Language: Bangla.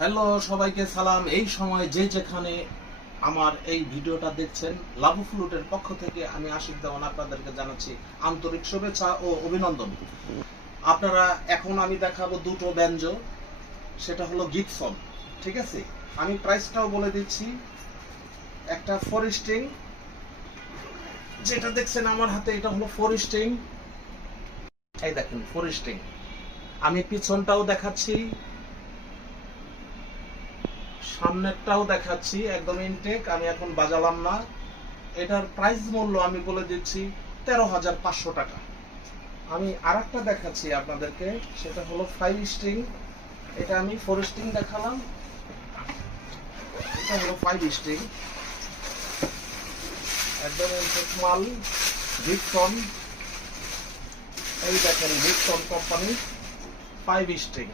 হ্যালো সবাইকে সালাম। এই সময় যে যেখানে আমার এই ভিডিওটা দেখছেন, লাভু ফ্লুটের পক্ষ থেকে আমি আশিক দেওয়ান আপনাদেরকে জানাচ্ছি আন্তরিক শুভেচ্ছা ও অভিনন্দন। আপনারা এখন আমি দেখাবো দুটো ব্যঞ্জো, সেটা হলো গিবসন। ঠিক আছে, আমি প্রাইসটাও বলে দিচ্ছি। একটা 4 স্ট্রিং, যেটা দেখছেন আমার হাতে, এটা হলো 4 স্ট্রিং। এই দেখেন 4 স্ট্রিং। আমি পিছনটাও দেখাচ্ছি, সামনেরটাও দেখাচ্ছি, একদম ইনটেক। আমি এখন বাজালাম না। এটার প্রাইস মূল্য আমি বলে দিচ্ছি 13,500 টাকা। আমি আরেকটা দেখাচ্ছি আপনাদেরকে, সেটা হলো 5 স্ট্রিং। এটা আমি 4 স্ট্রিং দেখালাম, এটা হলো 5 স্ট্রিং, একদম ইনটেক মাল, গিবসন। এই দেখেন গিবসন কোম্পানি 5 স্ট্রিং।